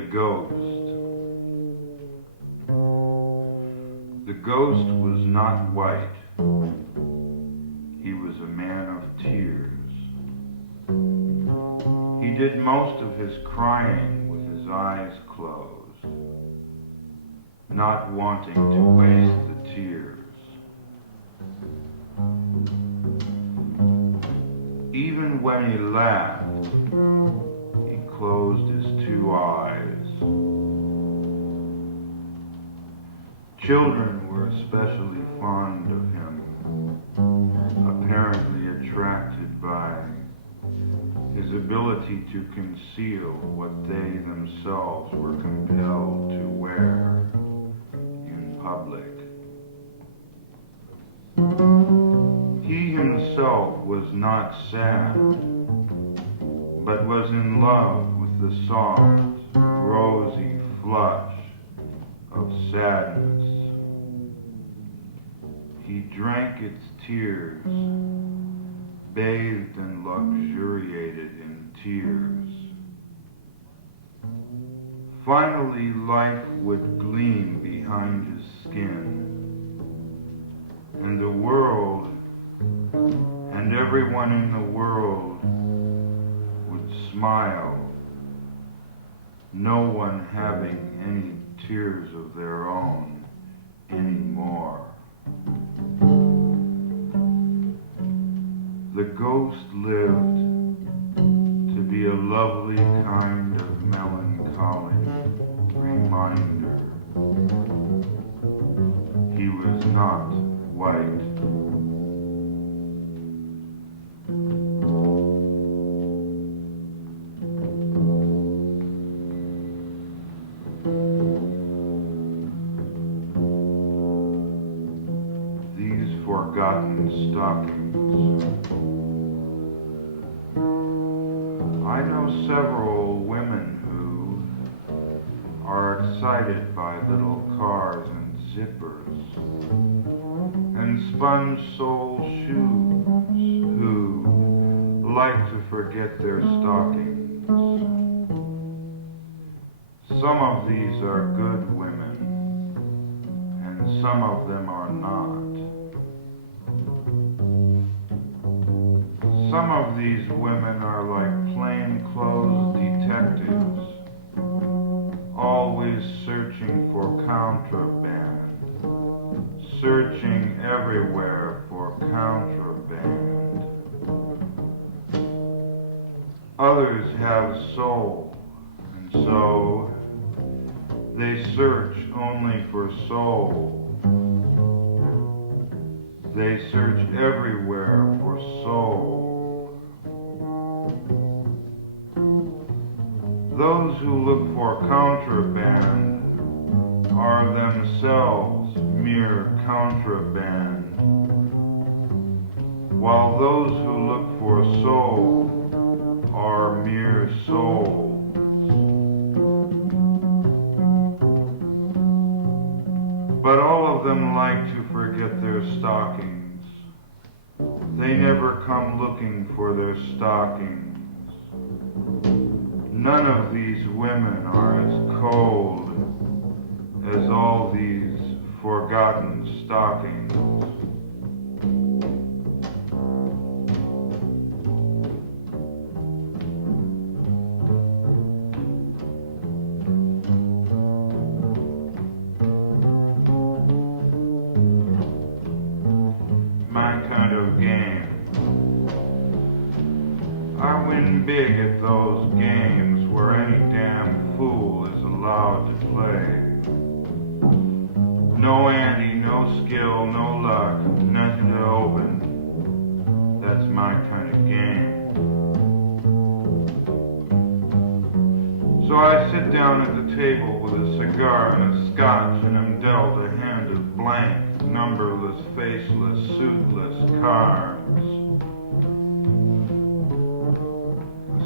ghost. The ghost was not white. He was a man of tears. He did most of his crying with his eyes closed, not wanting to waste the tears. Even when he laughed, he closed his two eyes. Children were especially fond of him, apparently attracted by his ability to conceal what they themselves were compelled to wear in public. He himself was not sad, but was in love with the soft, rosy flush of sadness. He drank its tears, bathed and luxuriated in tears. Finally, life would gleam behind his skin, and the world, and everyone in the world would smile, no one having any tears of their own anymore. The ghost lived to be a lovely kind of melancholy reminder. He was not white. These forgotten stockings. I know several women who are excited by little cars and zippers and sponge-soled shoes, who like to forget their stockings. Some of these are good women, and some of them are not. Some of these women are like plainclothes detectives, always searching for contraband, searching everywhere for contraband. Others have soul, and so they search only for soul. They search everywhere for soul. Those who look for contraband are themselves mere contraband, while those who look for soul are mere souls. But all of them like to forget their stockings. They never come looking for their stockings. None of these women are as cold as all these forgotten stockings. My kind of game. I win big at those games where any damn fool is allowed to play. No ante, no skill, no luck, nothing to open. That's my kind of game. So I sit down at the table with a cigar and a scotch and am dealt a hand of blank, numberless, faceless, suitless cards.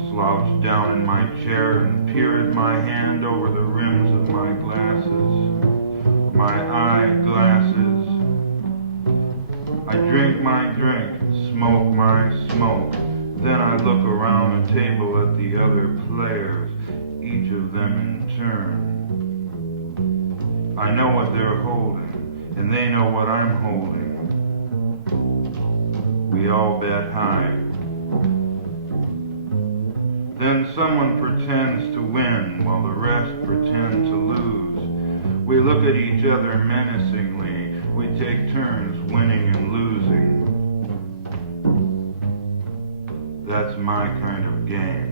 Slouched down in my chair and peered my hand over the rims of my glasses, my eyeglasses. I drink my drink and smoke my smoke. Then I look around the table at the other players, each of them in turn. I know what they're holding, and they know what I'm holding. We all bet high. Then someone pretends to win while the rest pretend to lose. We look at each other menacingly. We take turns winning and losing. That's my kind of game.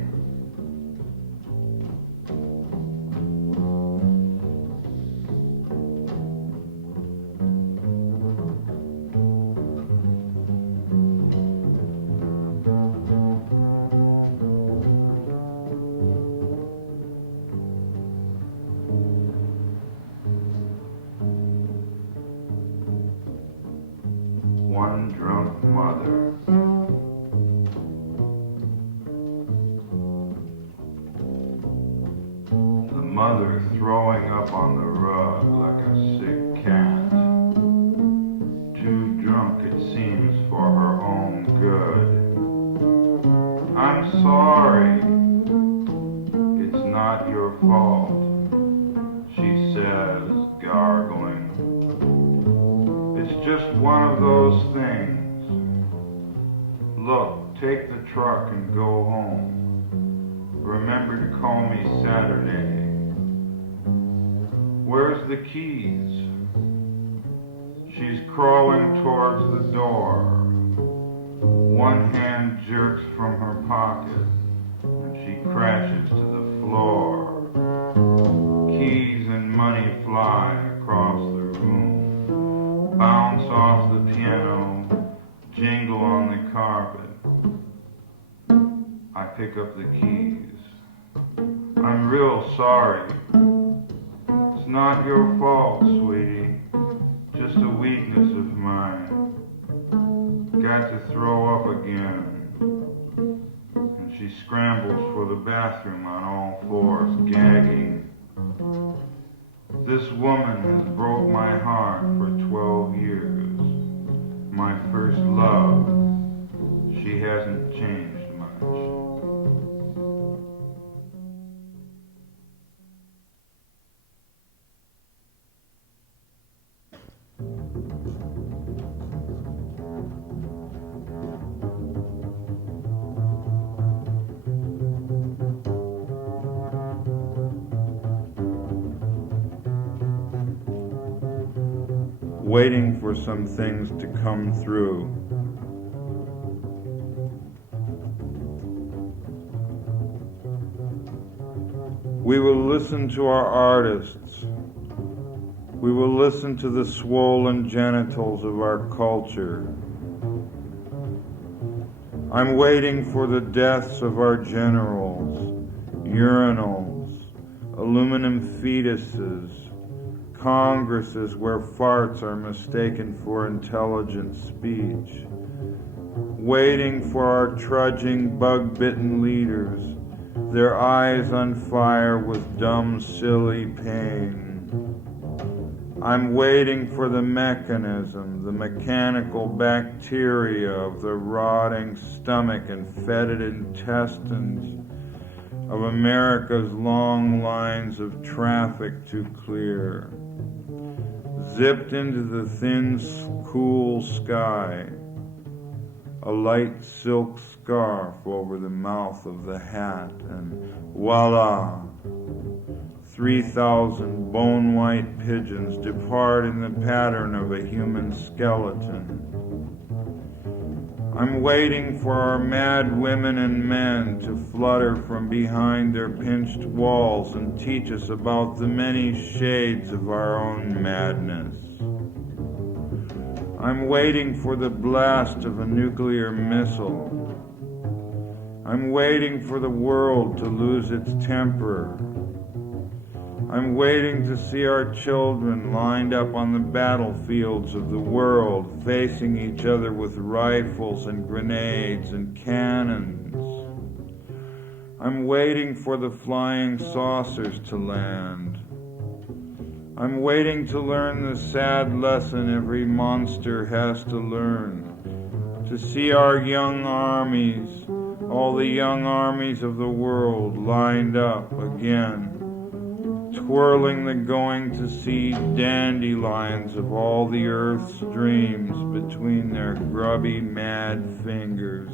One drunk mother. The mother throwing up on the rug like a sick cat. Too drunk, it seems, for her own good. I'm sorry. It's not your fault, she says, gargling. It's just one of those things. Look, take the truck and go home. Remember to call me Saturday. Where's the keys? She's crawling towards the door. One hand jerks from her pocket and she crashes to the floor. Keys and money fly across the room, bounce off the piano, jingle on the carpet. I pick up the keys. I'm real sorry. It's not your fault, sweetie. Just a weakness of mine. Got to throw up again. And she scrambles for the bathroom on all fours, gagging. This woman has broke my heart for 12 years. My first love. She hasn't changed much. Waiting for some things to come through. We will listen to our artists. We will listen to the swollen genitals of our culture. I'm waiting for the deaths of our generals, urinals, aluminum fetuses, congresses where farts are mistaken for intelligent speech, waiting for our trudging, bug-bitten leaders, their eyes on fire with dumb, silly pain. I'm waiting for the mechanism, the mechanical bacteria of the rotting stomach and fetid intestines of America's long lines of traffic to clear. Zipped into the thin, cool sky, a light silk scarf over the mouth of the hat, and voila, 3,000 bone-white pigeons depart in the pattern of a human skeleton. I'm waiting for our mad women and men to flutter from behind their pinched walls and teach us about the many shades of our own madness. I'm waiting for the blast of a nuclear missile. I'm waiting for the world to lose its temper. I'm waiting to see our children lined up on the battlefields of the world, facing each other with rifles and grenades and cannons. I'm waiting for the flying saucers to land. I'm waiting to learn the sad lesson every monster has to learn, to see our young armies, all the young armies of the world lined up again, twirling the going-to-seed dandelions of all the earth's dreams between their grubby, mad fingers,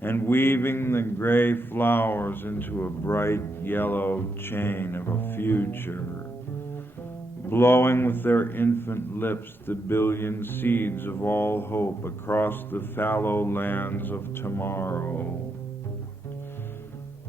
and weaving the gray flowers into a bright yellow chain of a future, blowing with their infant lips the billion seeds of all hope across the fallow lands of tomorrow.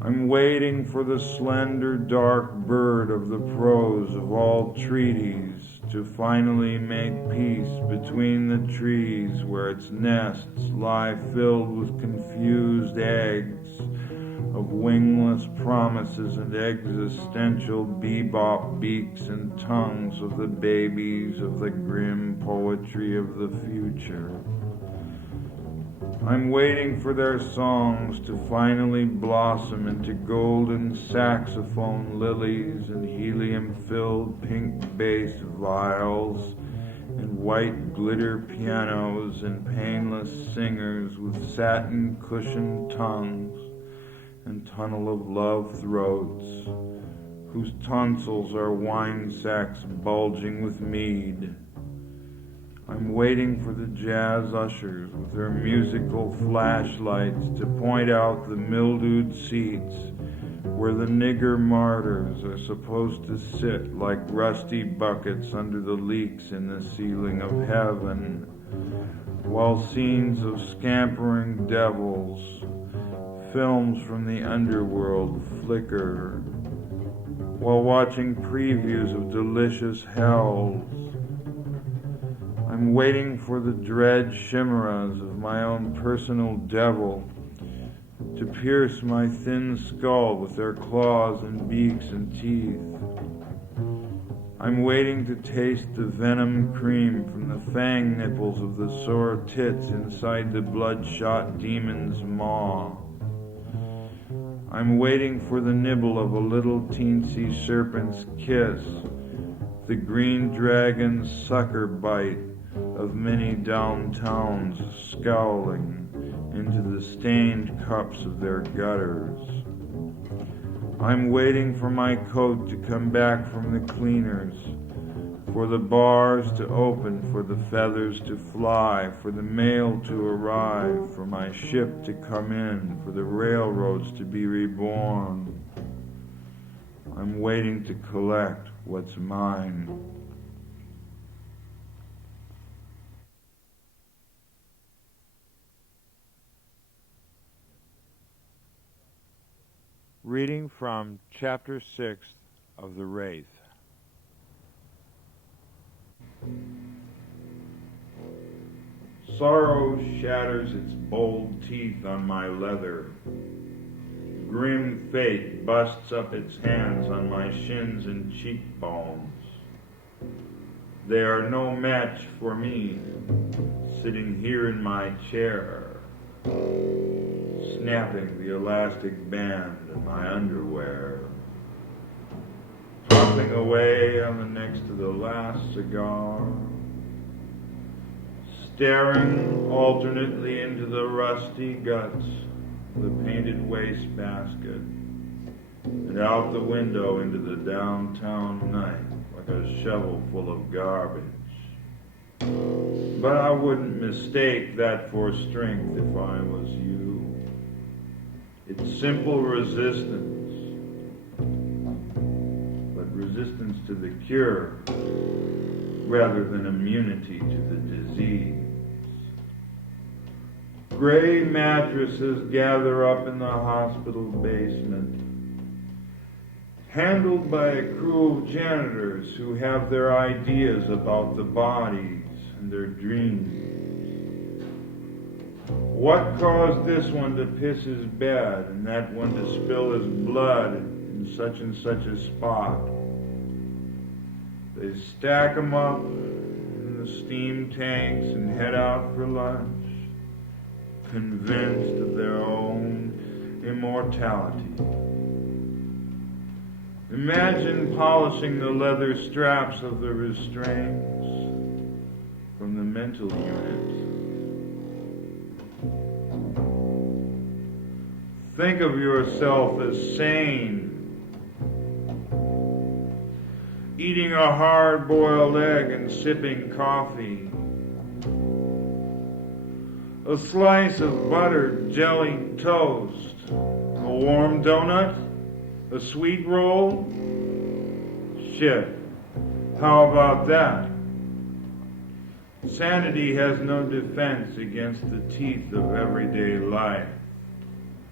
I'm waiting for the slender dark bird of the prose of all treaties to finally make peace between the trees where its nests lie filled with confused eggs of wingless promises and existential bebop beaks and tongues of the babies of the grim poetry of the future. I'm waiting for their songs to finally blossom into golden saxophone lilies and helium-filled pink-bass viols and white glitter pianos and painless singers with satin-cushioned tongues and tunnel-of-love throats whose tonsils are wine sacks bulging with mead. I'm waiting for the jazz ushers with their musical flashlights to point out the mildewed seats where the nigger martyrs are supposed to sit like rusty buckets under the leaks in the ceiling of heaven, while scenes of scampering devils, films from the underworld flicker, while watching previews of delicious hells. I'm waiting for the dread chimeras of my own personal devil to pierce my thin skull with their claws and beaks and teeth. I'm waiting to taste the venom cream from the fang nipples of the sore tits inside the bloodshot demon's maw. I'm waiting for the nibble of a little teensy serpent's kiss, the green dragon's sucker bite of many downtowns scowling into the stained cups of their gutters. I'm waiting for my coat to come back from the cleaners, for the bars to open, for the feathers to fly, for the mail to arrive, for my ship to come in, for the railroads to be reborn. I'm waiting to collect what's mine. Reading from Chapter 6 of The Wraith. Sorrow shatters its bold teeth on my leather. Grim fate busts up its hands on my shins and cheekbones. They are no match for me, sitting here in my chair, snapping the elastic band in my underwear, puffing away on the next to the last cigar, staring alternately into the rusty guts of the painted wastebasket and out the window into the downtown night like a shovel full of garbage. But I wouldn't mistake that for strength if I was you. It's simple resistance, but resistance to the cure rather than immunity to the disease. Gray mattresses gather up in the hospital basement, handled by a crew of janitors who have their ideas about the bodies and their dreams. What caused this one to piss his bed and that one to spill his blood in such and such a spot? They stack 'em up in the steam tanks and head out for lunch, convinced of their own immortality. Imagine polishing the leather straps of the restraints from the mental unit. Think of yourself as sane. Eating a hard-boiled egg and sipping coffee. A slice of buttered jellied toast. A warm donut? A sweet roll? Shit. How about that? Sanity has no defense against the teeth of everyday life.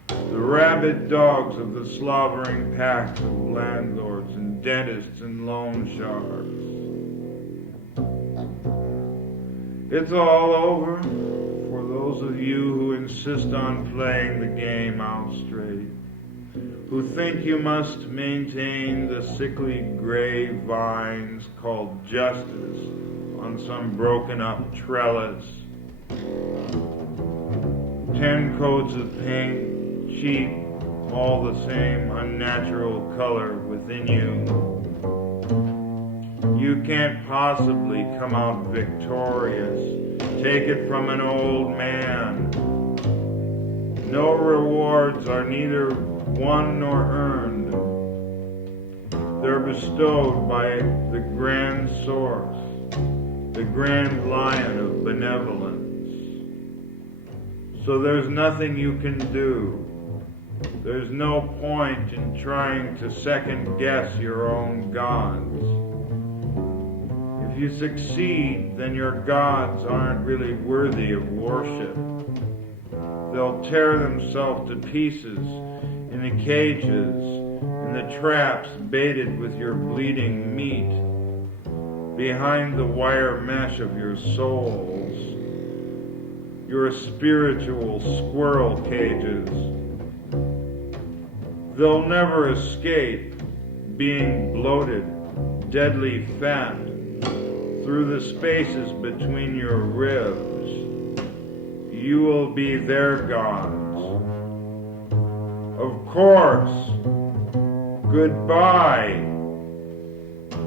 The rabid dogs of the slobbering packs of landlords and dentists and loan sharks. It's all over for those of you who insist on playing the game out straight, who think you must maintain the sickly gray vines called justice on some broken up trellis. 10 coats of paint, cheap, all the same unnatural color within you. You can't possibly come out victorious. Take it from an old man. No rewards are neither won nor earned. They're bestowed by the grand source, the grand lion of benevolence. So there's nothing you can do. There's no point in trying to second guess your own gods. If you succeed, then your gods aren't really worthy of worship. They'll tear themselves to pieces in the cages, in the traps baited with your bleeding meat, behind the wire mesh of your souls, your spiritual squirrel cages. They'll never escape being bloated, deadly fat through the spaces between your ribs. You will be their gods. Of course. Goodbye.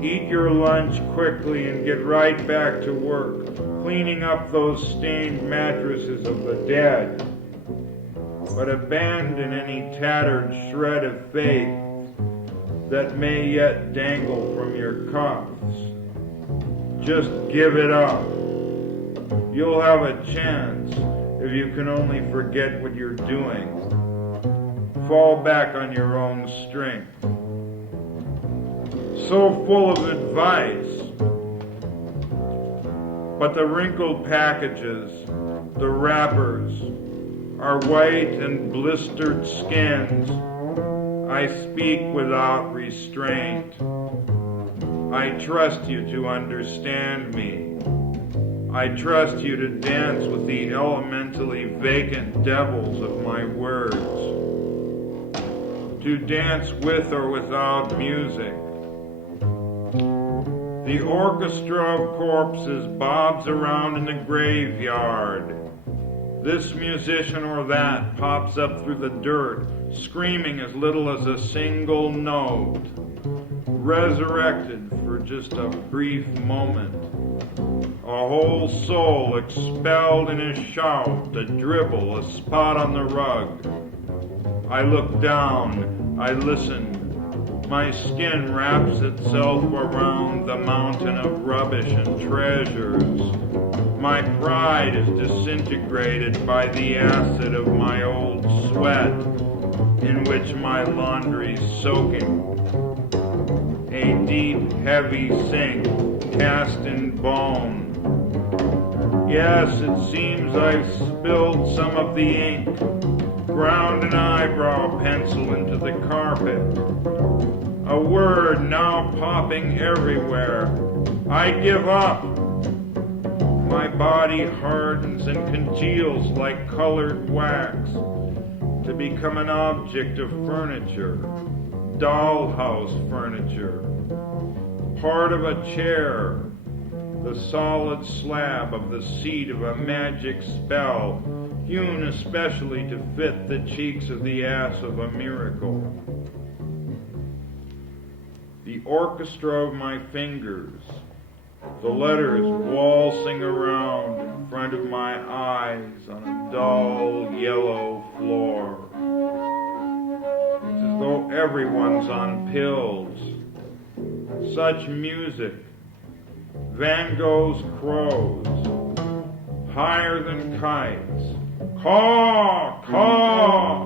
Eat your lunch quickly and get right back to work, cleaning up those stained mattresses of the dead. But abandon any tattered shred of faith that may yet dangle from your cuffs. Just give it up. You'll have a chance if you can only forget what you're doing. Fall back on your own strength. So full of advice. But the wrinkled packages, the wrappers, our white and blistered skins. I speak without restraint. I trust you to understand me. I trust you to dance with the elementally vacant devils of my words. To dance with or without music. The orchestra of corpses bobs around in the graveyard. This musician or that pops up through the dirt, screaming as little as a single note, resurrected for just a brief moment. A whole soul expelled in a shout, a dribble, a spot on the rug. I look down, I listen. My skin wraps itself around the mountain of rubbish and treasures. My pride is disintegrated by the acid of my old sweat, in which my laundry's soaking. A deep, heavy sink, cast in bone. Yes, it seems I've spilled some of the ink, ground an eyebrow pencil into the carpet. A word now popping everywhere. I give up. My body hardens and congeals like colored wax to become an object of furniture, dollhouse furniture, part of a chair, the solid slab of the seat of a magic spell, hewn especially to fit the cheeks of the ass of a miracle. The orchestra of my fingers, the letters waltzing around in front of my eyes on a dull yellow floor. though everyone's on pills. Such music, Van Gogh's crows, higher than kites, caw, caw,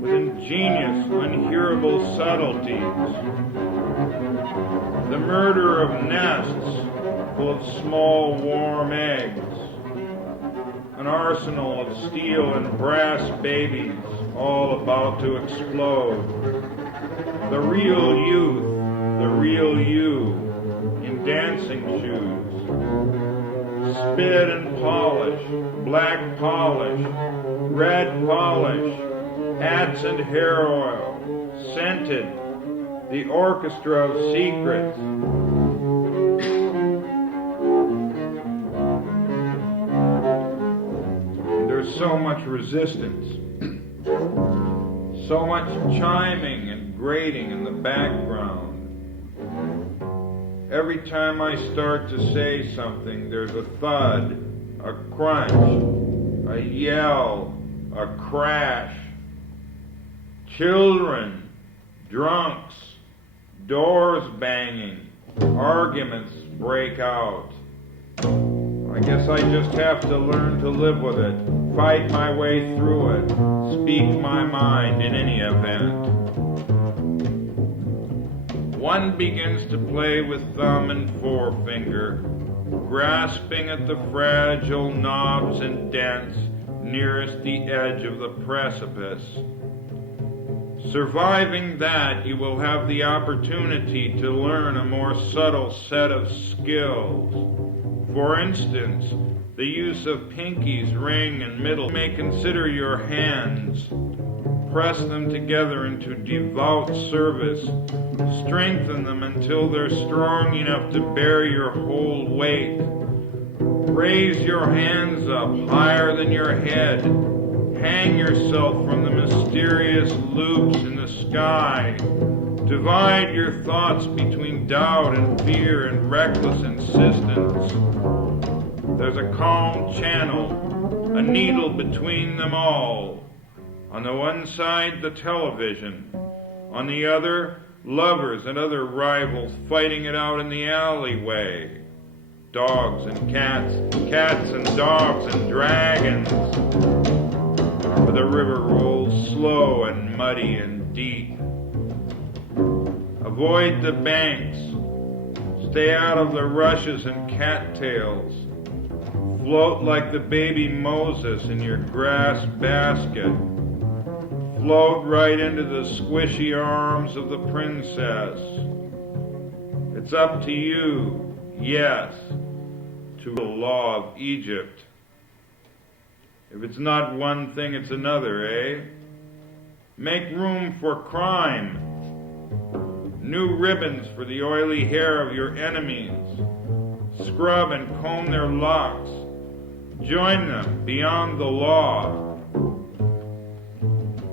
with ingenious, unhearable subtleties. The murder of nests full of small, warm eggs. An arsenal of steel and brass babies all about to explode. The real youth, the real you, in dancing shoes. Spit and polish, black polish, red polish, hats and hair oil, scented, the orchestra of secrets. There's so much resistance, so much chiming and grating in the background. Every time I start to say something, there's a thud, a crunch, a yell, a crash. Children, drunks, doors banging, arguments break out. I guess I just have to learn to live with it, fight my way through it, speak my mind in any event. One begins to play with thumb and forefinger, grasping at the fragile knobs and dents nearest the edge of the precipice. Surviving that, you will have the opportunity to learn a more subtle set of skills. For instance, the use of pinkies, ring, and middle. You may consider your hands. Press them together into devout service. Strengthen them until they're strong enough to bear your whole weight. Raise your hands up higher than your head. Hang yourself from the mysterious loops in the sky. Divide your thoughts between doubt and fear and reckless insistence. There's a calm channel, a needle between them all. On the one side, the television. On the other, lovers and other rivals fighting it out in the alleyway. Dogs and cats, cats and dogs and dragons. But the river rolls slow and muddy and deep. Avoid the banks. Stay out of the rushes and cattails. Float like the baby Moses in your grass basket. Float right into the squishy arms of the princess. It's up to you, yes, to the law of Egypt. If it's not one thing, it's another, eh? Make room for crime. New ribbons for the oily hair of your enemies. Scrub and comb their locks. Join them beyond the law.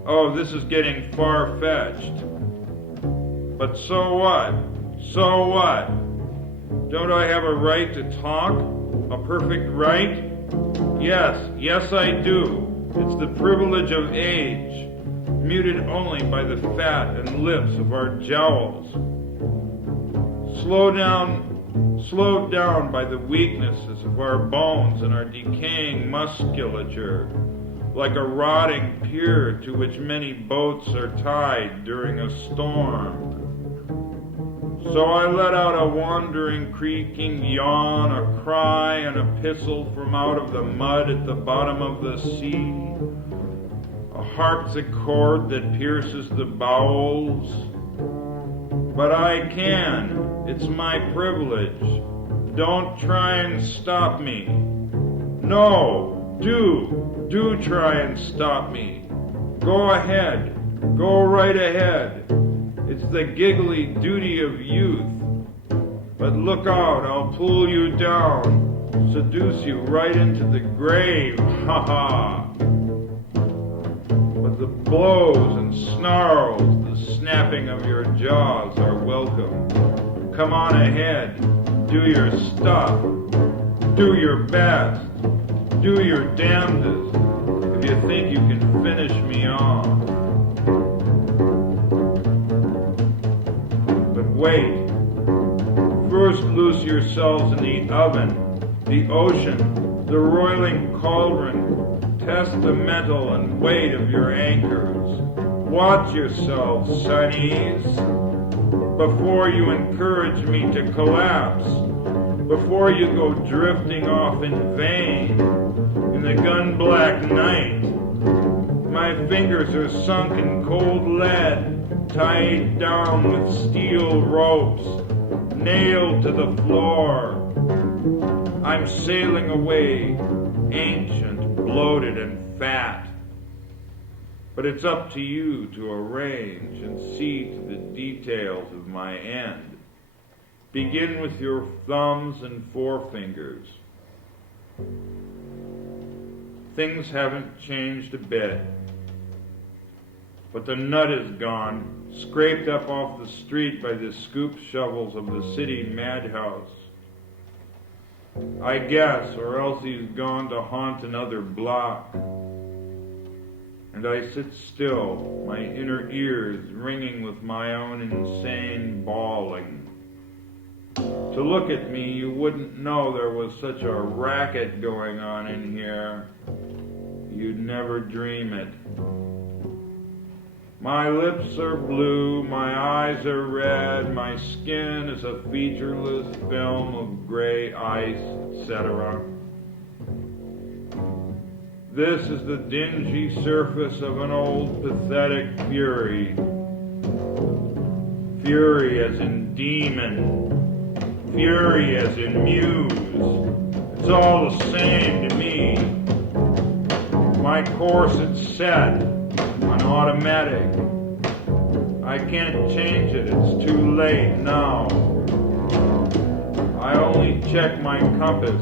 Oh, this is getting far-fetched. But so what? So what? Don't I have a right to talk? A perfect right? Yes, I do. It's the privilege of age, muted only by the fat and lips of our jowls. Slowed down by the weaknesses of our bones and our decaying musculature, like a rotting pier to which many boats are tied during a storm. So I let out a wandering, creaking yawn, a cry, an epistle from out of the mud at the bottom of the sea, a harpsichord that pierces the bowels. But I can. It's my privilege. Don't try and stop me. No, do try and stop me. Go ahead. Go right ahead. It's the giggly duty of youth. But look out, I'll pull you down, seduce you right into the grave, ha-ha. But the blows and snarls, the snapping of your jaws are welcome. Come on ahead, do your stuff, do your best, do your damnedest, if you think you can finish me off. Wait. First loose yourselves in the oven, the ocean, the roiling cauldron. Test the metal and weight of your anchors. Watch yourselves, sonnies, before you encourage me to collapse, before you go drifting off in vain in the gun-black night. My fingers are sunk in cold lead, tied down with steel ropes, nailed to the floor. I'm sailing away, ancient, bloated, and fat. But it's up to you to arrange and see to the details of my end. Begin with your thumbs and forefingers. Things haven't changed a bit, but the nut is gone, scraped up off the street by the scoop shovels of the city madhouse. I guess, or else he's gone to haunt another block. And I sit still, my inner ears ringing with my own insane bawling. To look at me, you wouldn't know there was such a racket going on in here. You'd never dream it. My lips are blue, my eyes are red, my skin is a featureless film of gray ice, etc. This is the dingy surface of an old pathetic fury. Fury as in demon. Fury as in muse. It's all the same to me. My course is set on automatic. I can't change it, it's too late now. I only check my compass,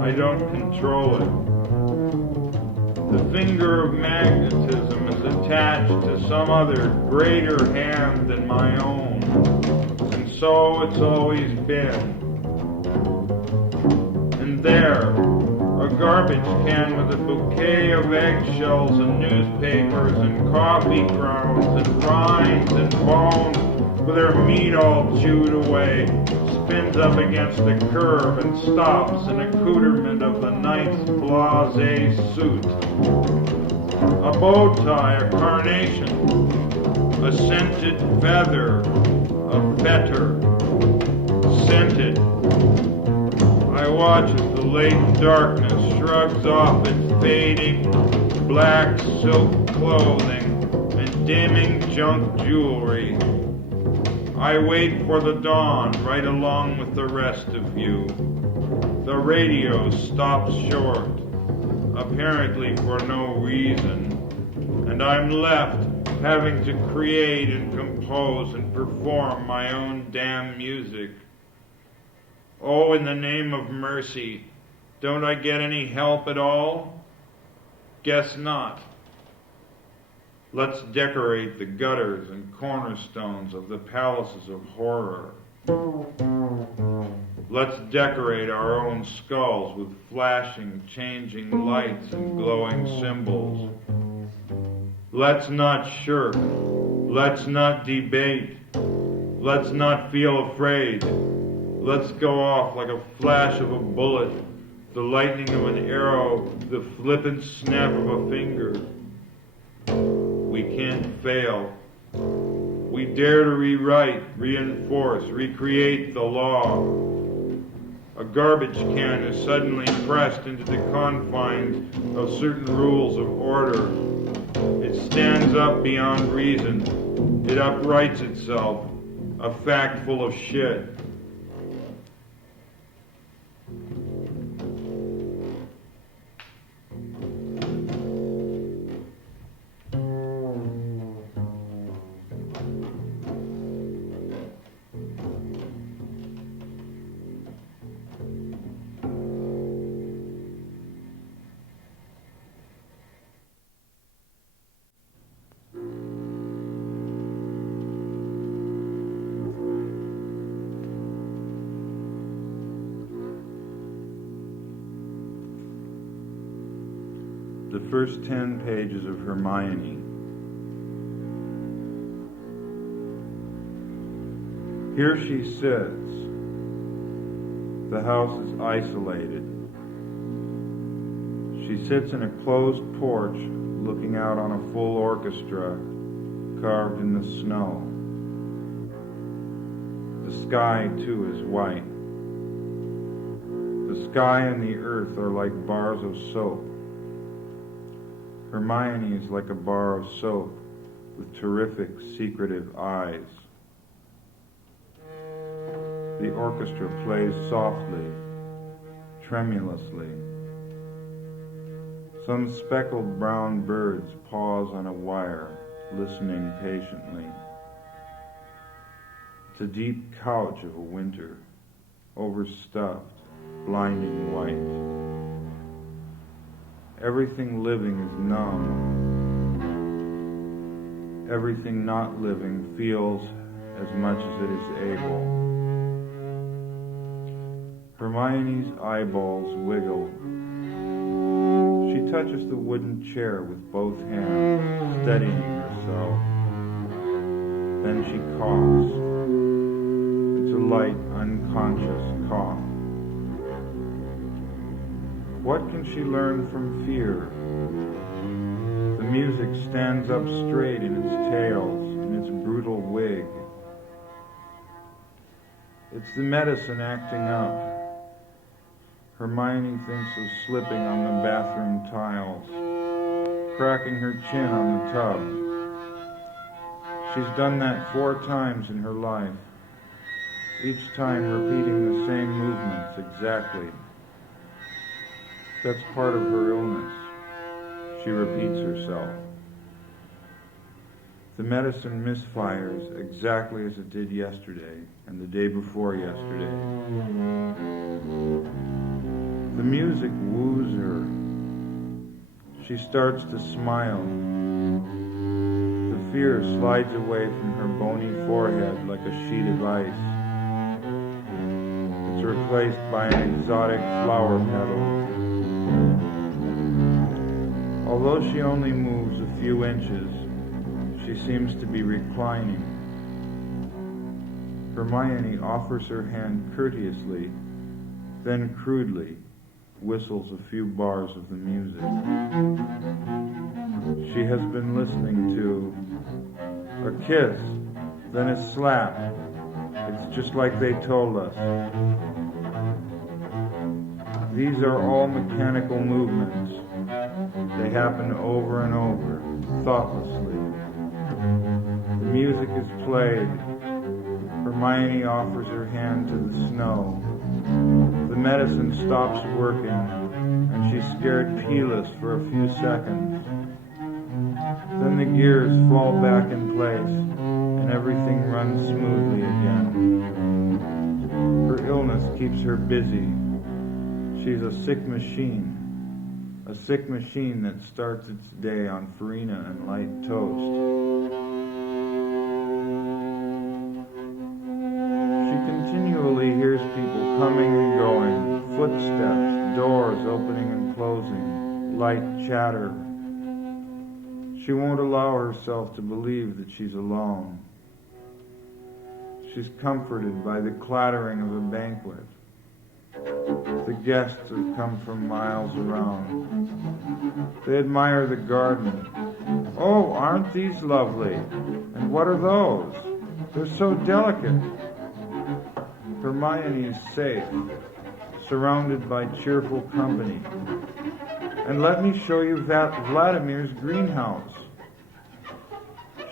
I don't control it. The finger of magnetism is attached to some other greater hand than my own, and so it's always been. And there, a garbage can with a bouquet of eggshells and newspapers and coffee grounds and rinds and bones with their meat all chewed away, spins up against the curb and stops an accoutrement of the knight's blasé suit. A bow tie, a carnation, a scented feather, a fetter, scented. I watch as the late darkness shrugs off its fading black silk clothing and dimming junk jewelry. I wait for the dawn right along with the rest of you. The radio stops short, apparently for no reason, and I'm left having to create and compose and perform my own damn music. Oh, in the name of mercy, don't I get any help at all? Guess not. Let's decorate the gutters and cornerstones of the palaces of horror. Let's decorate our own skulls with flashing, changing lights and glowing symbols. Let's not shirk. Let's not debate. Let's not feel afraid. Let's go off like a flash of a bullet, the lightning of an arrow, the flippant snap of a finger. We can't fail. We dare to rewrite, reinforce, recreate the law. A garbage can is suddenly pressed into the confines of certain rules of order. It stands up beyond reason. It uprights itself, a fact full of shit. The first 10 pages of Hermione. Here she sits. The house is isolated. She sits in a closed porch looking out on a full orchestra carved in the snow. The sky, too, is white. The sky and the earth are like bars of soap. Hermione is like a bar of soap with terrific, secretive eyes. The orchestra plays softly, tremulously. Some speckled brown birds pause on a wire, listening patiently. It's a deep couch of a winter, overstuffed, blinding white. Everything living is numb. Everything not living feels as much as it is able. Hermione's eyeballs wiggle. She touches the wooden chair with both hands, steadying herself. Then she coughs. It's a light, unconscious cough. What can she learn from fear? The music stands up straight in its tails, in its brutal wig. It's the medicine acting up. Hermione thinks of slipping on the bathroom tiles, cracking her chin on the tub. She's done that 4 times in her life, each time repeating the same movements exactly. That's part of her illness. She repeats herself. The medicine misfires exactly as it did yesterday and the day before yesterday. The music woos her. She starts to smile. The fear slides away from her bony forehead like a sheet of ice. It's replaced by an exotic flower petal. Although she only moves a few inches, she seems to be reclining. Hermione offers her hand courteously, then crudely whistles a few bars of the music. She has been listening to a kiss, then a slap. It's just like they told us. These are all mechanical movements. They happen over and over, thoughtlessly. The music is played. Hermione offers her hand to the snow. The medicine stops working, and she's scared peeless for a few seconds. Then the gears fall back in place, and everything runs smoothly again. Her illness keeps her busy. She's a sick machine that starts its day on farina and light toast. She continually hears people coming and going, footsteps, doors opening and closing, light chatter. She won't allow herself to believe that she's alone. She's comforted by the clattering of a banquet. The guests have come from miles around. They admire the garden. Oh, aren't these lovely? And what are those? They're so delicate. Hermione is safe, surrounded by cheerful company. And let me show you Vladimir's greenhouse.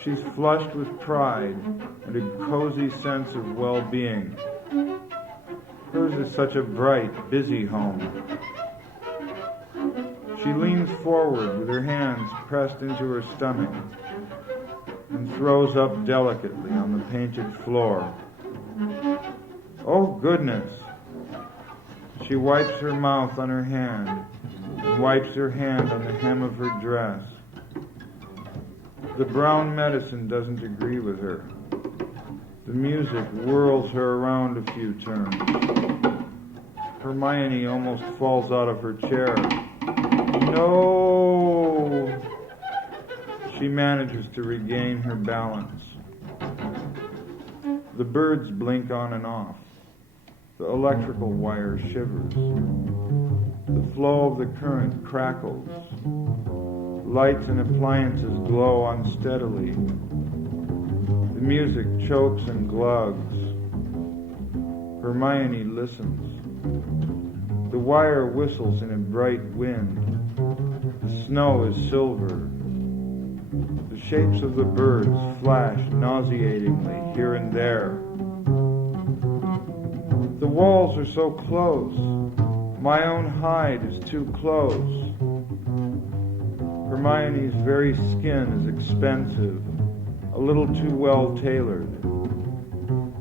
She's flushed with pride and a cozy sense of well-being. Hers is such a bright, busy home. She leans forward with her hands pressed into her stomach and throws up delicately on the painted floor. Oh, goodness! She wipes her mouth on her hand and wipes her hand on the hem of her dress. The brown medicine doesn't agree with her. The music whirls her around a few turns. Hermione almost falls out of her chair. No! She manages to regain her balance. The birds blink on and off. The electrical wire shivers. The flow of the current crackles. Lights and appliances glow unsteadily. The music chokes and glugs. Hermione listens. The wire whistles in a bright wind. The snow is silver. The shapes of the birds flash nauseatingly here and there. The walls are so close. My own hide is too close. Hermione's very skin is expensive, a little too well tailored.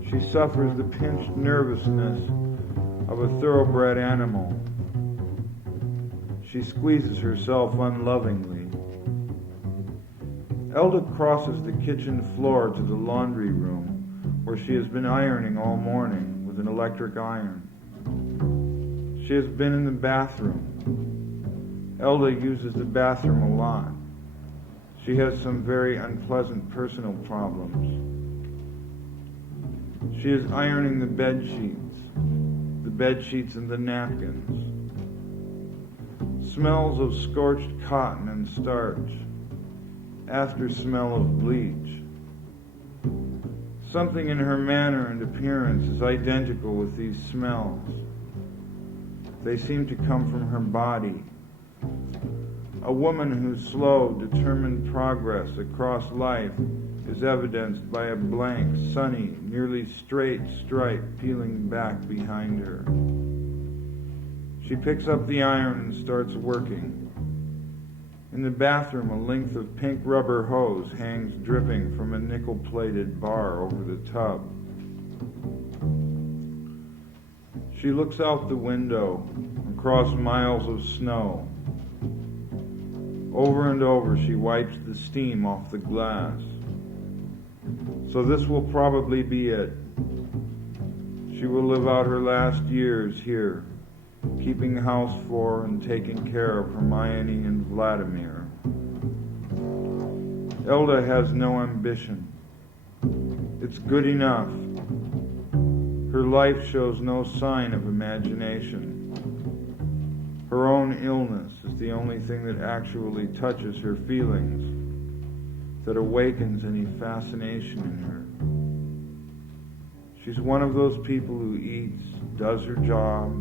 She suffers the pinched nervousness of a thoroughbred animal. She squeezes herself unlovingly. Elda crosses the kitchen floor to the laundry room, where she has been ironing all morning with an electric iron. She has been in the bathroom. Elda uses the bathroom a lot. She has some very unpleasant personal problems. She is ironing the bed sheets and the napkins. Smells of scorched cotton and starch. After smell of bleach. Something in her manner and appearance is identical with these smells. They seem to come from her body. A woman whose slow, determined progress across life is evidenced by a blank, sunny, nearly straight stripe peeling back behind her. She picks up the iron and starts working. In the bathroom, a length of pink rubber hose hangs dripping from a nickel-plated bar over the tub. She looks out the window, across miles of snow. Over and over, she wipes the steam off the glass. So this will probably be it. She will live out her last years here, keeping house for and taking care of Hermione and Vladimir. Elda has no ambition. It's good enough. Her life shows no sign of imagination. Her own illness is the only thing that actually touches her feelings, that awakens any fascination in her. She's one of those people who eats, does her job,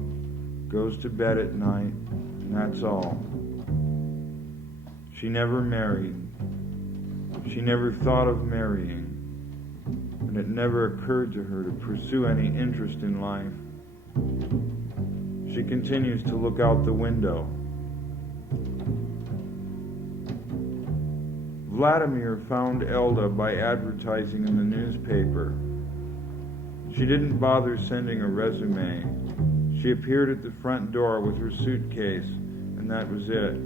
goes to bed at night, and that's all. She never married. She never thought of marrying, and it never occurred to her to pursue any interest in life. She continues to look out the window. Vladimir found Elda by advertising in the newspaper. She didn't bother sending a resume. She appeared at the front door with her suitcase, and that was it.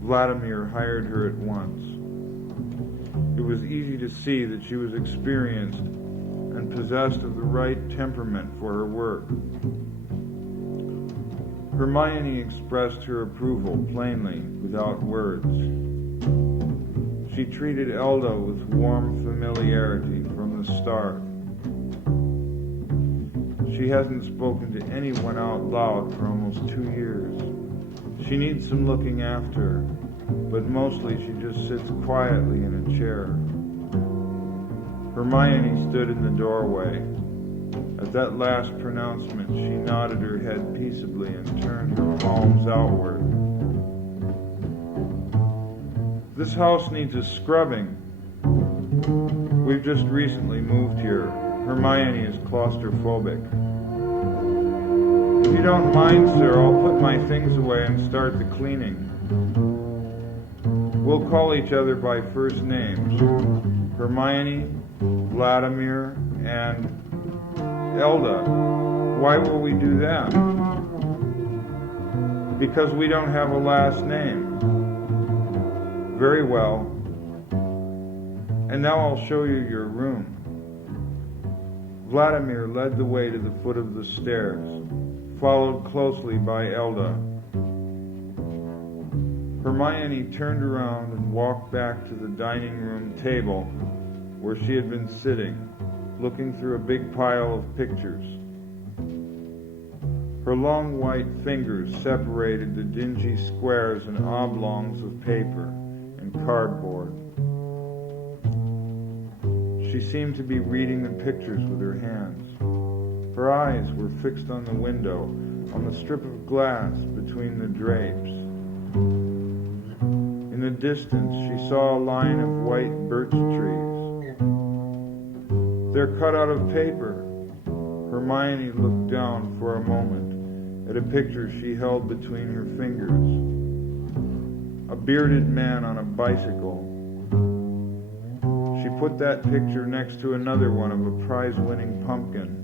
Vladimir hired her at once. It was easy to see that she was experienced and possessed of the right temperament for her work. Hermione expressed her approval plainly, without words. She treated Elda with warm familiarity from the start. She hasn't spoken to anyone out loud for almost 2 years. She needs some looking after, but mostly she just sits quietly in a chair. Hermione stood in the doorway. At that last pronouncement, she nodded her head peaceably and turned her palms outward. This house needs a scrubbing. We've just recently moved here. Hermione is claustrophobic. If you don't mind, sir, I'll put my things away and start the cleaning. We'll call each other by first names. Hermione, Vladimir, and Elda. Why will we do that? Because we don't have a last name. Very well. And now I'll show you your room. Vladimir led the way to the foot of the stairs, followed closely by Elda. Hermione turned around and walked back to the dining room table where she had been sitting. looking through a big pile of pictures. Her long white fingers separated the dingy squares and oblongs of paper and cardboard. She seemed to be reading the pictures with her hands. Her eyes were fixed on the window, on the strip of glass between the drapes. In the distance, she saw a line of white birch trees. They're cut out of paper. Hermione looked down for a moment at a picture she held between her fingers. A bearded man on a bicycle. She put that picture next to another one of a prize-winning pumpkin.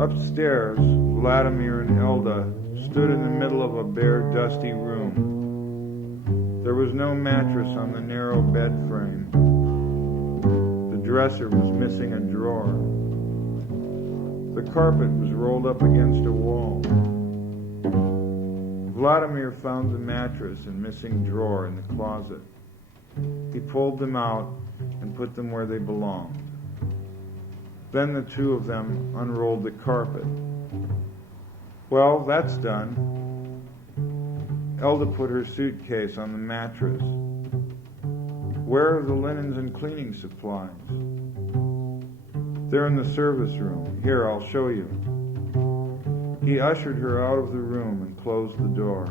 Upstairs, Vladimir and Elda stood in the middle of a bare, dusty room. There was no mattress on the narrow bed frame. The dresser was missing a drawer. The carpet was rolled up against a wall. Vladimir found the mattress and missing drawer in the closet. He pulled them out and put them where they belonged. Then the two of them unrolled the carpet. Well, that's done. Elda put her suitcase on the mattress. Where are the linens and cleaning supplies? They're in the service room. Here, I'll show you. He ushered her out of the room and closed the door.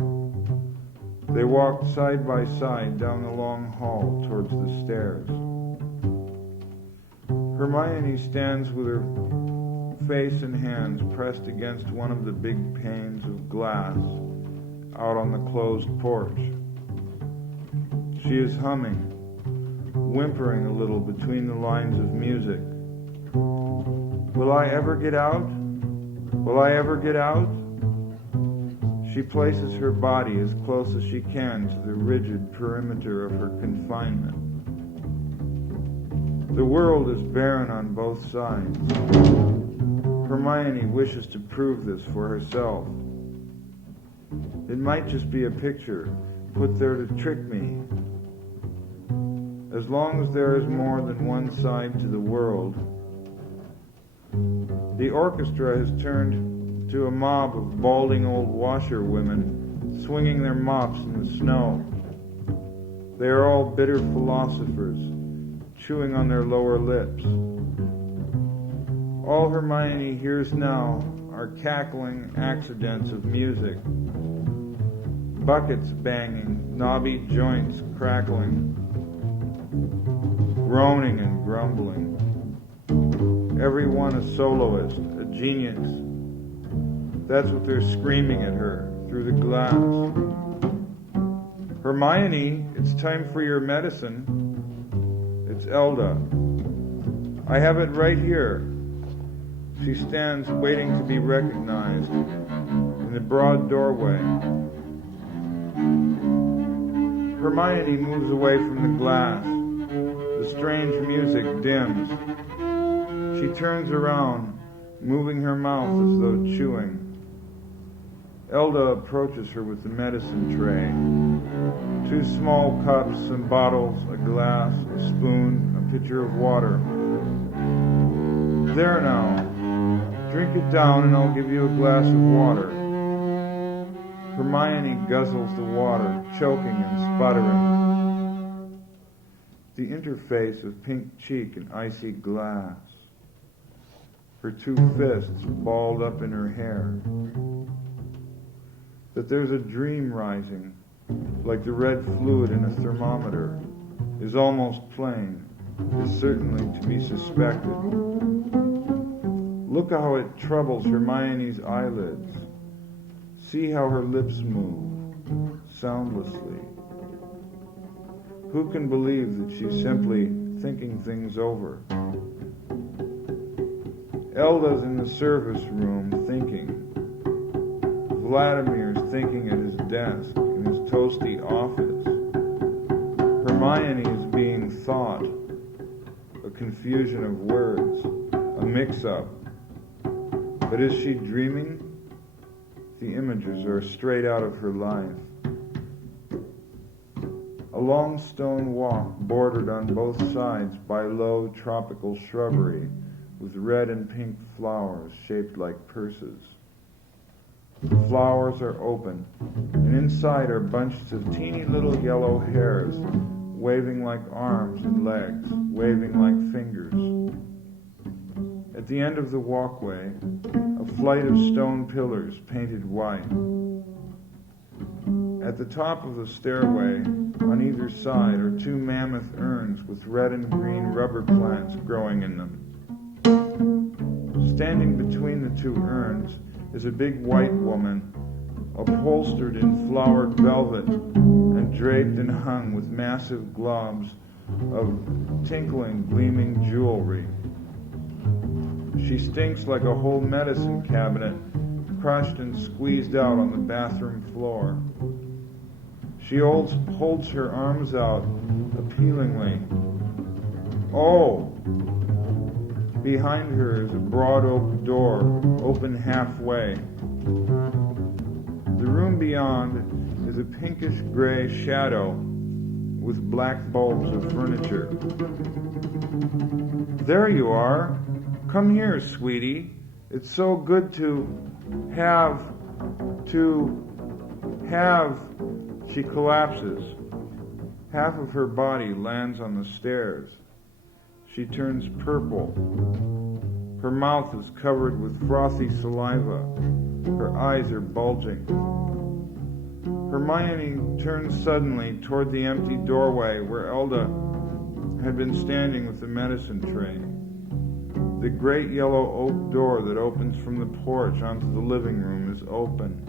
They walked side by side down the long hall towards the stairs. Hermione stands with her face and hands pressed against one of the big panes of glass out on the closed porch. She is humming, whimpering a little between the lines of music. Will I ever get out? Will I ever get out? She places her body as close as she can to the rigid perimeter of her confinement. The world is barren on both sides. Hermione wishes to prove this for herself. It might just be a picture put there to trick me. As long as there is more than one side to the world. The orchestra has turned to a mob of balding old washerwomen swinging their mops in the snow. They are all bitter philosophers, chewing on their lower lips. All Hermione hears now are cackling accidents of music, buckets banging, knobby joints crackling, groaning and grumbling. Every one a soloist, a genius. That's what they're screaming at her through the glass. Hermione, it's time for your medicine. It's Elda. I have it right here. She stands waiting to be recognized in the broad doorway. Hermione moves away from the glass. The strange music dims. She turns around, moving her mouth as though chewing. Elda approaches her with the medicine tray. 2 small cups, some bottles, a glass, a spoon, a pitcher of water. There now. Drink it down and I'll give you a glass of water. Hermione guzzles the water, choking and sputtering. The interface of pink cheek and icy glass. Her 2 fists balled up in her hair. That there's a dream rising, like the red fluid in a thermometer, is almost plain, is certainly to be suspected. Look how it troubles Hermione's eyelids. See how her lips move, soundlessly. Who can believe that she's simply thinking things over? Elda's in the service room thinking. Vladimir's thinking at his desk in his toasty office. Hermione is being thought, a confusion of words, a mix-up. But is she dreaming? The images are straight out of her life. A long stone walk bordered on both sides by low tropical shrubbery with red and pink flowers shaped like purses. The flowers are open, and inside are bunches of teeny little yellow hairs, waving like arms and legs, waving like fingers. At the end of the walkway, a flight of stone pillars painted white. At the top of the stairway, on either side, are two mammoth urns with red and green rubber plants growing in them. Standing between the two urns is a big white woman, upholstered in flowered velvet and draped and hung with massive globs of tinkling, gleaming jewelry. She stinks like a whole medicine cabinet, crushed and squeezed out on the bathroom floor. She holds her arms out appealingly. Oh! Behind her is a broad oak door, open halfway. The room beyond is a pinkish-gray shadow with black bulbs of furniture. There you are. Come here, sweetie. It's so good to have. She collapses. Half of her body lands on the stairs. She turns purple. Her mouth is covered with frothy saliva. Her eyes are bulging. Hermione turns suddenly toward the empty doorway where Elda had been standing with the medicine tray. The great yellow oak door that opens from the porch onto the living room is open.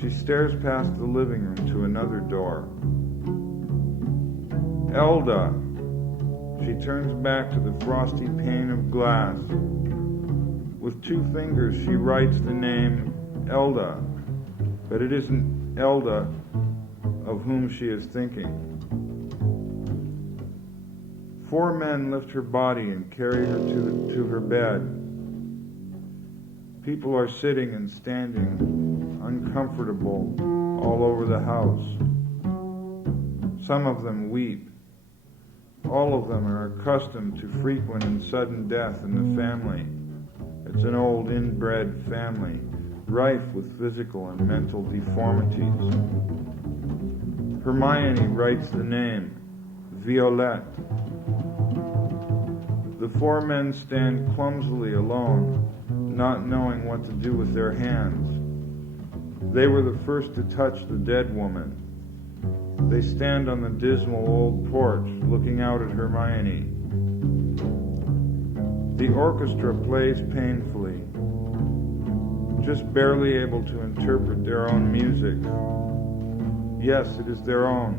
She stares past the living room to another door. Elda! She turns back to the frosty pane of glass. With 2 fingers she writes the name Elda, but it isn't Elda of whom she is thinking. 4 men lift her body and carry her to her bed. People are sitting and standing, uncomfortable, all over the house. Some of them weep. All of them are accustomed to frequent and sudden death in the family. It's an old inbred family, rife with physical and mental deformities. Hermione writes the name, Violette. The 4 men stand clumsily alone, not knowing what to do with their hands. They were the first to touch the dead woman. They stand on the dismal old porch, looking out at Hermione. The orchestra plays painfully, just barely able to interpret their own music. Yes, it is their own.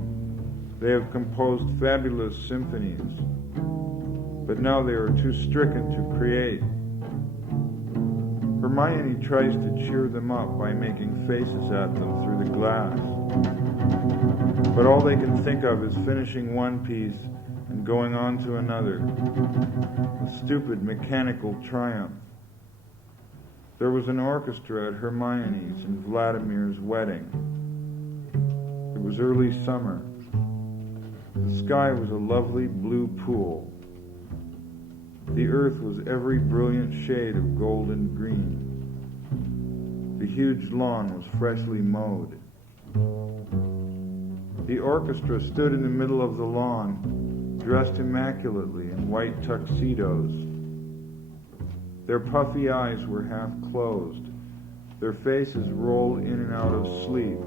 They have composed fabulous symphonies, but now they are too stricken to create. Hermione tries to cheer them up by making faces at them through the glass. But all they can think of is finishing one piece and going on to another. A stupid mechanical triumph. There was an orchestra at Hermione's and Vladimir's wedding. It was early summer. The sky was a lovely blue pool. The earth was every brilliant shade of golden green. The huge lawn was freshly mowed. The orchestra stood in the middle of the lawn, dressed immaculately in white tuxedos. Their puffy eyes were half closed. Their faces rolled in and out of sleep.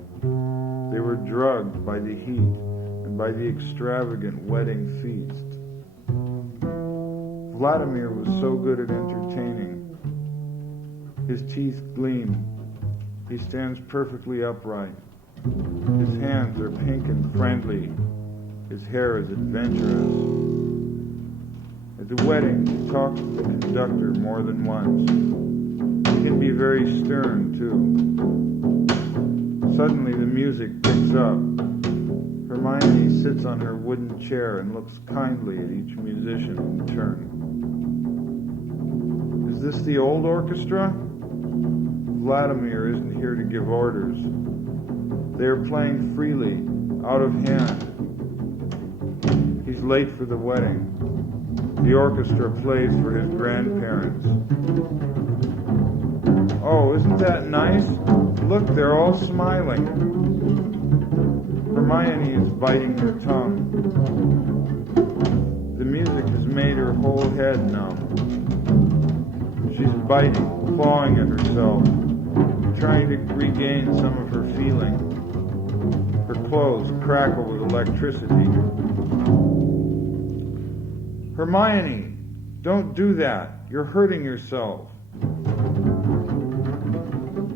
They were drugged by the heat and by the extravagant wedding feast. Vladimir was so good at entertaining. His teeth gleam. He stands perfectly upright. His hands are pink and friendly. His hair is adventurous. At the wedding, he talks to the conductor more than once. He can be very stern, too. Suddenly, the music picks up. Hermione sits on her wooden chair and looks kindly at each musician in turn. Is this the old orchestra? Vladimir isn't here to give orders. They are playing freely, out of hand. He's late for the wedding. The orchestra plays for his grandparents. Oh, isn't that nice? Look, they're all smiling. Hermione is biting her tongue. The music has made her whole head numb. She's biting, clawing at herself, trying to regain some of her feeling. Her clothes crackle with electricity. Hermione, don't do that. You're hurting yourself.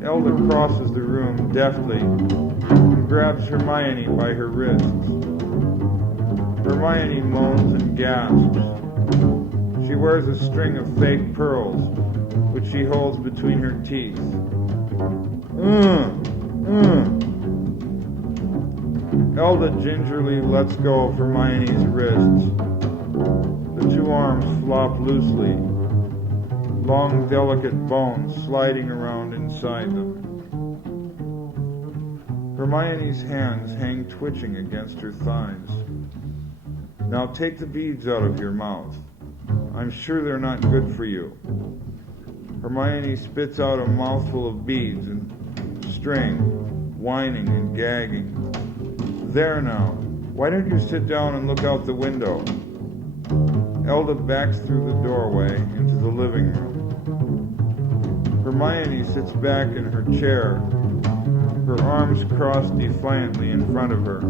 Elda crosses the room deftly and grabs Hermione by her wrists. Hermione moans and gasps. She wears a string of fake pearls, which she holds between her teeth. Elda gingerly lets go of Hermione's wrists. The two arms flop loosely, long delicate bones sliding around inside them. Hermione's hands hang twitching against her thighs. Now take the beads out of your mouth. I'm sure they're not good for you. Hermione spits out a mouthful of beads and string, whining and gagging. There now. Why don't you sit down and look out the window? Elda backs through the doorway into the living room. Hermione sits back in her chair, her arms crossed defiantly in front of her.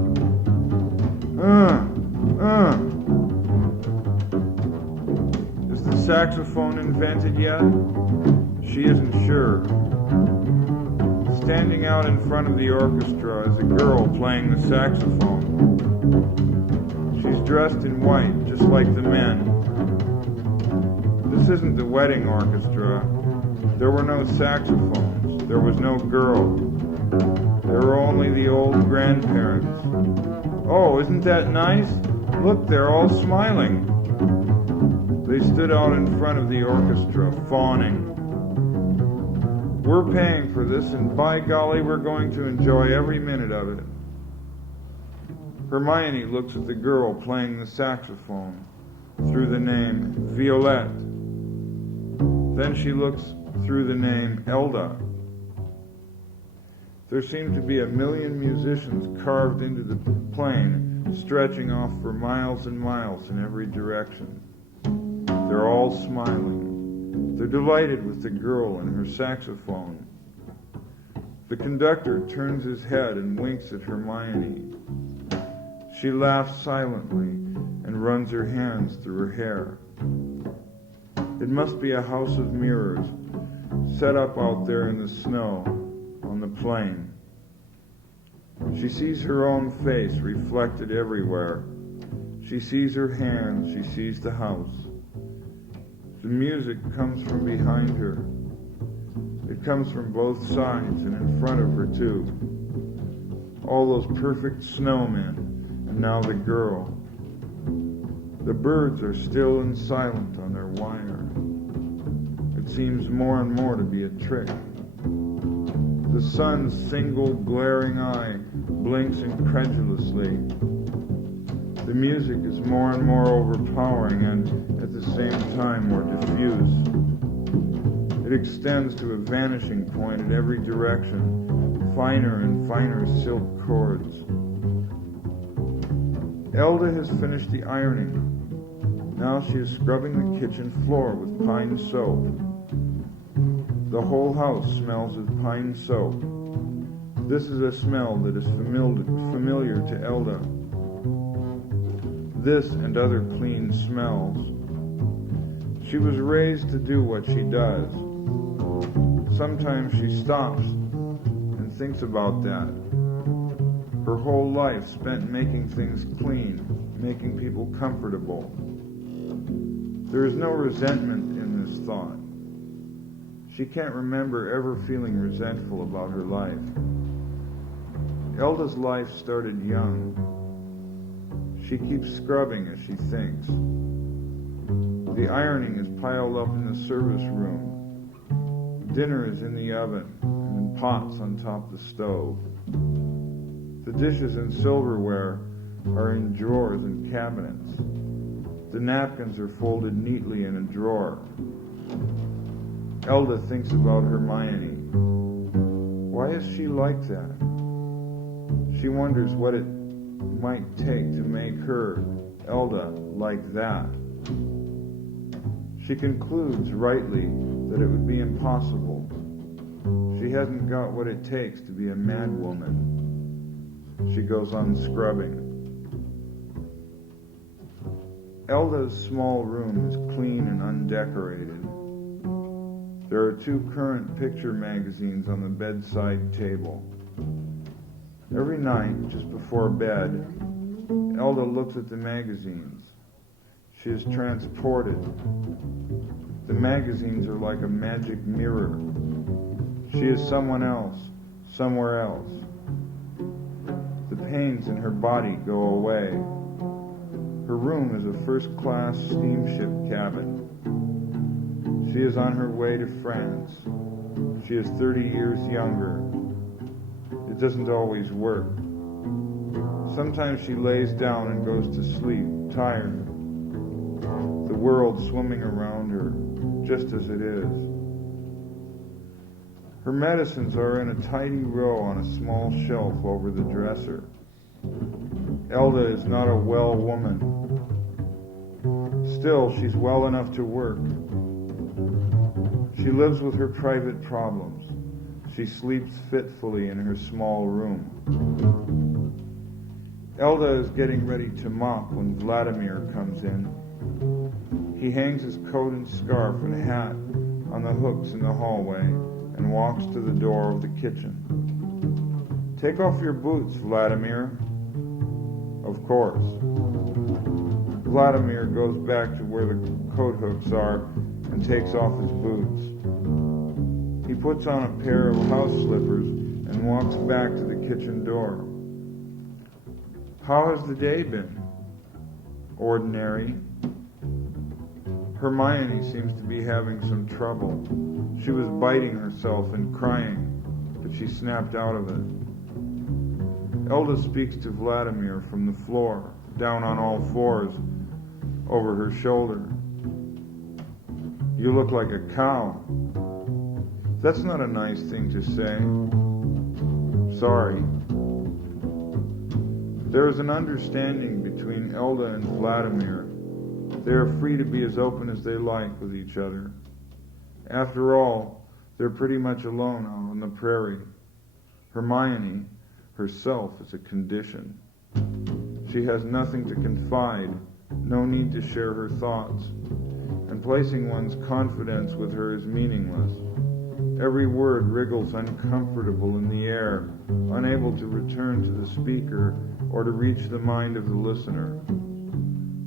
Is the saxophone invented yet? She isn't sure. Standing out in front of the orchestra is a girl playing the saxophone. She's dressed in white, just like the men. This isn't the wedding orchestra. There were no saxophones. There was no girl. There were only the old grandparents. Oh, isn't that nice? Look, they're all smiling. They stood out in front of the orchestra, fawning. We're paying for this, and by golly, we're going to enjoy every minute of it. Hermione looks at the girl playing the saxophone through the name Violette. Then she looks through the name Elda. There seem to be 1,000,000 musicians carved into the plain, stretching off for miles and miles in every direction. They're all smiling. They're delighted with the girl and her saxophone. The conductor turns his head and winks at Hermione. She laughs silently and runs her hands through her hair. It must be a house of mirrors, set up out there in the snow on the plain. She sees her own face reflected everywhere. She sees her hands, she sees the house. The music comes from behind her. It comes from both sides and in front of her too. All those perfect snowmen, and now the girl. The birds are still and silent on their wire. It seems more and more to be a trick. The sun's single glaring eye blinks incredulously. The music is more and more overpowering and, at the same time, more diffuse. It extends to a vanishing point at every direction, finer and finer silk cords. Elda has finished the ironing. Now she is scrubbing the kitchen floor with pine soap. The whole house smells of pine soap. This is a smell that is familiar to Elda. This and other clean smells. She was raised to do what she does. Sometimes she stops and thinks about that. Her whole life spent making things clean, making people comfortable. There is no resentment in this thought. She can't remember ever feeling resentful about her life. Elda's life started young. She keeps scrubbing as she thinks. The ironing is piled up in the service room. Dinner is in the oven and in pots on top of the stove. The dishes and silverware are in drawers and cabinets. The napkins are folded neatly in a drawer. Elda thinks about Hermione. Why is she like that? She wonders what it might take to make her, Elda, like that. She concludes rightly that it would be impossible. She hasn't got what it takes to be a mad woman. She goes on scrubbing. Elda's small room is clean and undecorated. There are 2 current picture magazines on the bedside table. Every night, just before bed, Elda looks at the magazines. She is transported. The magazines are like a magic mirror. She is someone else, somewhere else. The pains in her body go away. Her room is a first-class steamship cabin. She is on her way to France. She is 30 years younger. It doesn't always work. Sometimes she lays down and goes to sleep, tired. The world swimming around her, just as it is. Her medicines are in a tidy row on a small shelf over the dresser. Elda is not a well woman. Still, she's well enough to work. She lives with her private problems. She sleeps fitfully in her small room. Elda is getting ready to mop when Vladimir comes in. He hangs his coat and scarf and hat on the hooks in the hallway and walks to the door of the kitchen. "Take off your boots, Vladimir." Of course. Vladimir goes back to where the coat hooks are and takes off his boots. He puts on a pair of house slippers and walks back to the kitchen door. "How has the day been?" "Ordinary." Hermione seems to be having some trouble. She was biting herself and crying, but she snapped out of it. Elda speaks to Vladimir from the floor, down on all fours, over her shoulder. "You look like a cow." "That's not a nice thing to say." "Sorry." There is an understanding between Elda and Vladimir. They are free to be as open as they like with each other. After all, they're pretty much alone out on the prairie. Hermione herself is a condition. She has nothing to confide, no need to share her thoughts, and placing one's confidence with her is meaningless. Every word wriggles uncomfortable in the air, unable to return to the speaker or to reach the mind of the listener.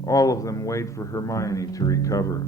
All of them wait for Hermione to recover.